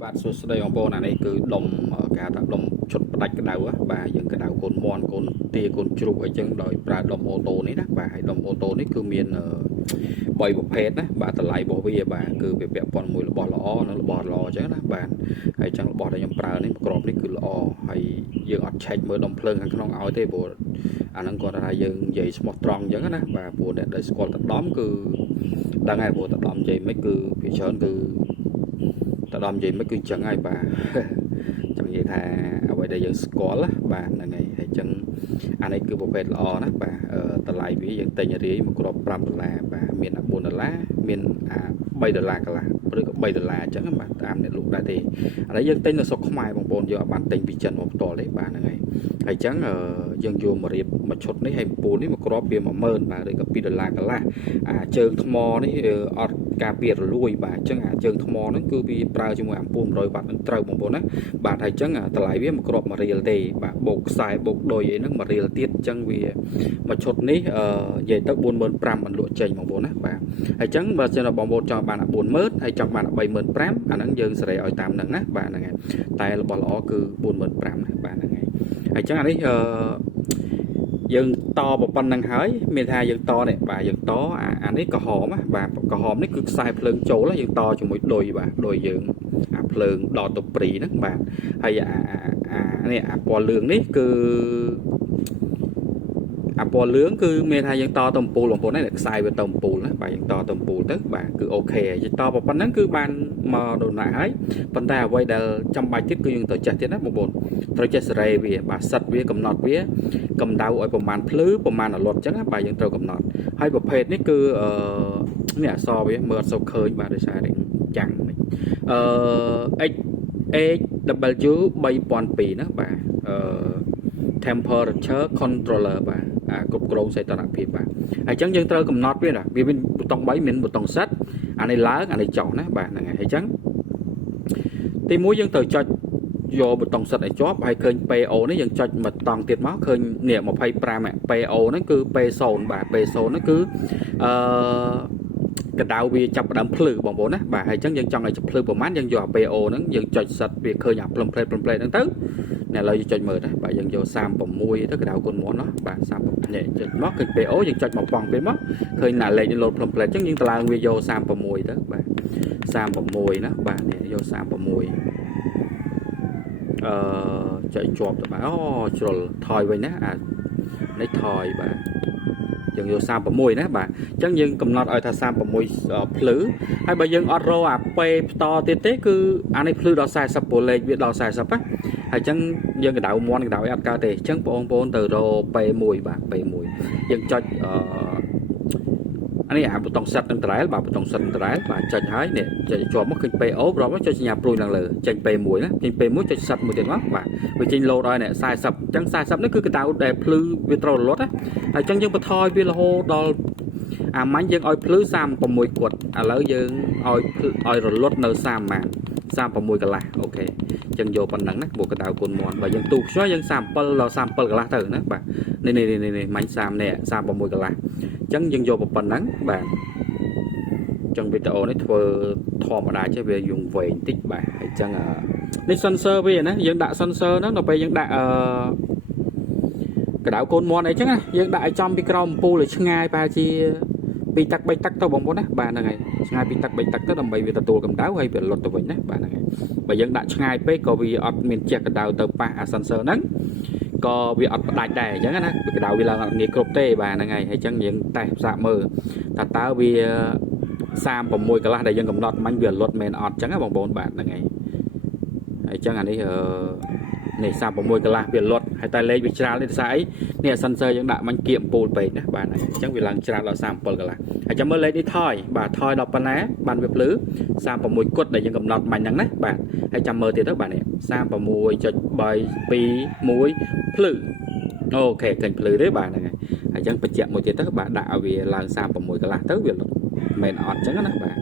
បាទសួស្តីបងប្អូនអានេះគឺដុំគេហៅថាដុំឈុតផ្ដាច់ក្តៅបាទយើងក្តៅកូនមន់កូនទាកូនជ្រូកអីចឹងដោយប្រើដុំអូតូនេះណាបាទហើយដុំអូតូនេះគឺមាន3ប្រភេទណាបាទតម្លៃរបស់វាបាទគឺវាពាក់ព័ន្ធមួយរបស់ល្អនិងរបស់ល្អអញ្ចឹងណាបាទហើយចឹងរបស់ដែលខ្ញុំប្រើនេះក្របនេះគឺល្អហើយយើងអត់ឆែកមើលដុំភ្លើងខាងក្នុងឲ្យទេព្រោះអាហ្នឹងគាត់ថាយើងនិយាយស្មោះត្រង់អញ្ចឹងណាបាទព្រោះអ្នកដែលស្គាល់តដំគឺដឹងហើយព្រោះតដំនិយាយមិនគឺវាច្រើនគឺតដំនិយាយមិនគឺចឹងហើយបាទចង់និយាយថាអ្វីដែលយើងស្គាល់ណាបាទហ្នឹងហើយចឹងអានេះគឺប្រភេទល្អណាបាទតម្លៃវាយើងទិញរាយមកគ្រាប់$5បាទមាន$4មាន$3កន្លះឬក៏$3អញ្ចឹងបាទតាមអ្នកលក់ដែរទេឥឡូវយើងទិញនៅស្រុកខ្មែរបងប្អូនយើងអត់បានទិញពីចិនមកផ្ទាល់ទេបាទហ្នឹងហើយអញ្ចឹងយើងយកមករៀបមួយឈុតនេះហើយពូលនេះមកគ្រាប់វា10000បាទឬក៏$2កន្លះជើងថ្មនេះអត់ការពាររលួយបាទអញ្ចឹងជើងថ្មហ្នឹងគឺវាប្រើជាមួយអាំពូល100 វ៉ាត់នឹងត្រូវបងប្អូនណាបាទហើយអញ្ចឹងតម្លៃវាមកគ្រាប់1រៀលទេបាទបូកខ្សែបូកដុយអីហ្នឹង1រៀលទៀតអញ្ចឹងវាមួយឈុតនេះនិយាយទៅ45000មិនលក់ចេញបងប្អូនណាបាទហើយអញ្ចឹងបើសិនបងប្អូនចង់បាន40000ហើយចង់បាន35000អាហ្នឹងយើងសេរីឲ្យតាមហ្នឹងណាបាទហ្នឹងហើយតែរបស់ល្អគឺ45000ណាបាទហ្នឹងហើយហើយអញ្ចឹងអានេះយើងតប៉ុណ្្នឹងហើយមានថាយើងតនេះបាទយើងតអានេះក្រហមបាទក្រហមនេះគឺខ្សែភ្លើងចូលយើងតជាមួយដុយបាទដុយយើងអាភ្លើងដល់ទៅព្រីហ្នឹងបាទហើយនេះអាពណ៌លឿងនេះគឺអាពណ៌លឿងគឺមានថាយើងតទៅអំពូលបងប្អូននេះខ្សែវាទៅអំពូលណាបាទយើងតទៅអំពូលទៅបាទគឺអូខេយើងតប៉ុណ្ណឹងគឺបានមកដល់ណាហើយប៉ុន្តែអ្វីដែលចាំបាច់ទៀតគឺយើងត្រូវចេះទៀតណាបងប្អូនត្រូវចេះសេរីវាបាទសិតវាកំណត់វាកម្ដៅឲ្យប្រមាណភ្លឺប្រមាណអលត់អញ្ចឹងបាទយើងត្រូវកំណត់ហើយប្រភេទនេះគឺនេះអក្សរវាមើលអត់សូវឃើញបាទដោយសារនេះចាំងHW 3002ណាបាទtemperature controller បាទគ្រប់គ្រងសីតុណ្ហភាពបាទហើយអញ្ចឹងយើងត្រូវកំណត់វាណាវាមានប៊ូតុង3មានប៊ូតុងសិតអានេះឡើងអានេះចុះណាបាទហ្នឹងហើយអញ្ចឹងទី1យើងត្រូវចុចយកប៊ូតុងសិតឲ្យជាប់ហើយឃើញ PO នេះយើងចុចមួយតង់ទៀតមកឃើញនេះ25 PO ហ្នឹងគឺ P0 បាទ P0 ហ្នឹងគឺកដៅវាចាប់ផ្ដើមភ្លឺបងប្អូនណាបាទហើយអញ្ចឹងយើងចង់ឲ្យភ្លឺប្រហែលយើងយកអា PO ហ្នឹងយើងចុចសិតវាឃើញអាផ្លឹមផ្លេតហ្នឹងទៅអ្នកឥឡូវយើងចុចមើលណាបាទយើងយក36ទៅកដៅគុណមុនណាបាទ36នេះចុចមកឃើញ PO យើងចុចមកប៉ង់ពេលមកឃើញណាលេខនេះលោតផ្លឹមផ្លេតអញ្ចឹងយើងតឡើងវាយក36ទៅបាទ36ណាបាទនេះយក36ចុចជាប់ទៅបាទអូជ្រុលថយវិញណាអានេះថយបាទយើងយក36ណាបាទអញ្ចឹងយើងកំណត់ឲ្យថា36ភ្លឺហើយបើយើងអត់រកអាពេបន្តទៀតទេគឺអានេះភ្លឺដល់40ព្រោះលេខវាដល់40ណាហើយអញ្ចឹងយើងកដៅមន់កដៅអីអត់កើតទេអញ្ចឹងបងប្អូនទៅរកP1បាទP1យើងចុចអានេះអាប៊ូតុងសិតនឹងត្រែលបាទប៊ូតុងសិតនឹងត្រែលបាទចុចហើយនេះចុចជាប់មកឃើញ PO ប្រហែលចុចសញ្ញាព្រួយឡើងលើចេញ P1 ណាចេញ P1 ចុចសិតមួយទៀតមកបាទវាចេញលោតឲ្យនេះ40អញ្ចឹង40នេះគឺកដៅដែលភ្លឺវាត្រូវរលត់ណាហើយអញ្ចឹងយើងបន្ថយវារហូតដល់អាមាញ់យើងឲ្យភ្លឺ36គាត់ឥឡូវយើងឲ្យរលត់នៅ30ម៉ាន36កន្លះអូខេអញ្ចឹងយកប៉ុណ្ណឹងណាបូកកដៅគុណមន់បើយើងទូខ្ជិលយើង37ដល់37កន្លះទៅណាបាទនេះមាញ់30នេះ36កន្លះអញ្ចឹងយើងយកប៉ុណ្ណឹងបាទអញ្ចឹងវីដេអូនេះធ្វើធម្មតាចេះវាយងវែងតិចបាទហើយអញ្ចឹងនេះ sensor វាណាយើងដាក់ sensor ហ្នឹងដល់ពេលយើងដាក់កដៅកូនមន់អីចឹងណាយើងដាក់ឲ្យចំពីក្រោមអំពូលឲ្យឆ្ងាយប្រហែលជា2 ទឹក 3 ទឹកទៅបងប្អូនណាបាទហ្នឹងហើយឆ្ងាយ2 ទឹក 3 ទឹកទៅដើម្បីវាទទួលកម្ដៅហើយវាលុតទៅវិញណាបាទហ្នឹងហើយបើយើងដាក់ឆ្ងាយពេកក៏វាអត់មានជះកម្ដៅទៅប៉ះអា sensor ហ្នឹងក៏វាអត់ផ្ដាច់ដែរអញ្ចឹងណាកម្ដៅវាឡើងអត់ងាយគ្រប់ទេបាទហ្នឹងហើយអញ្ចឹងយើងតេស្តផ្សាកមើលថាតើវា36កន្លះដែលយើងកំណត់មាញ់វាលុតមែនអត់អញ្ចឹងណាបងប្អូនបាទហ្នឹងហើយអញ្ចឹងអានេះនេះ36កន្លះវាលុតហើយតែលេខវាច្រើននេះដោយសារអីនេះ sensor យើងដាក់មាញ់គៀកអំពូលពេកណាបាទអញ្ចឹងវាឡើងច្រើនដល់37កន្លះហើយចាំមើលលេខនេះថយបាទថយដល់ប៉ុណ្ណាបានវាភ្លឺ36គត់ដែលយើងកំណត់មាញ់ហ្នឹងណាបាទហើយចាំមើលទៀតទៅបាទនេះ36.321ភ្លឺអូខេឃើញភ្លឺទេបាទហ្នឹងហើយអញ្ចឹងបញ្ជាក់មួយទៀតទៅបាទដាក់ឲ្យវាឡើង36កន្លះទៅវាលុតមែនអត់អញ្ចឹងណាបាទ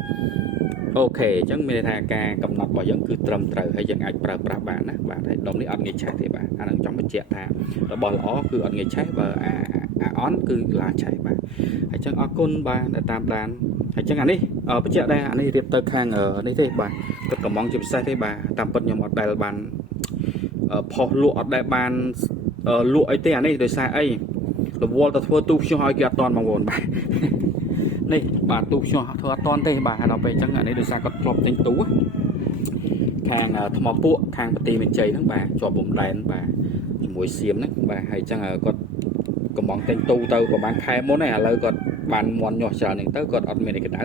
អូខេអញ្ចឹងមានន័យថាការកំណត់របស់យើងគឺត្រឹមត្រូវហើយយើងអាចប្រើប្រាស់បានណាបាទហើយដុំនេះអត់ងាយឆេះទេបាទអានឹងចង់បញ្ជាក់ថារបស់ល្អគឺអត់ងាយឆេះបើអាអន់គឺឡាឆេះបាទហើយអញ្ចឹងអរគុណបាទដែលតាមដាន ហើយចឹងអានេះបញ្ជាក់ដែរអានេះរៀបទៅខាងនេះទេបាទទឹកកំងជាពិសេសទេបាទតាមពិតខ្ញុំអត់ដែលបានផុសលក់អត់ដែលបានលក់អីទេអានេះដោយសារអីរវល់ទៅធ្វើទូភ្ញាស់ឲ្យគេអត់តាន់បងប្អូនបាទនេះបាទទូភ្ញាស់ធ្វើអត់តាន់ទេបាទដល់ពេលអញ្ចឹងអានេះដោយសារគាត់ធ្លាប់ទិញទូខាងថ្មពួកខាងប្រទីមានជ័យហ្នឹងបាទជាប់ព្រំដែនបាទជាមួយសៀមហ្នឹងបាទហើយអញ្ចឹងគាត់កំងទិញទូទៅប្រហែលខែមុនហើយឥឡូវគាត់បានមន់ញាស់ច្រើនហ្នឹងទៅគាត់អត់មានអីក្តៅអ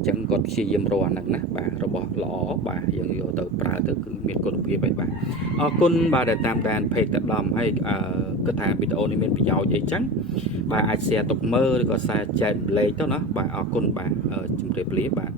ញ្ចឹងគាត់ព្យាយាមរកអាហ្នឹងណាបាទរបស់ល្អបាទយើងយកទៅប្រើទៅគឺមានគុណភាពហើយបាទអរគុណបាទដែលតាមដានពេកតដំហើយគិតថាវីដេអូនេះមានប្រយោជន៍អីចឹងបាទអាច share ទុកមើលឬក៏ share ចែករំលែកទៅណាបាទអរគុណបាទជម្រាបលាបាទ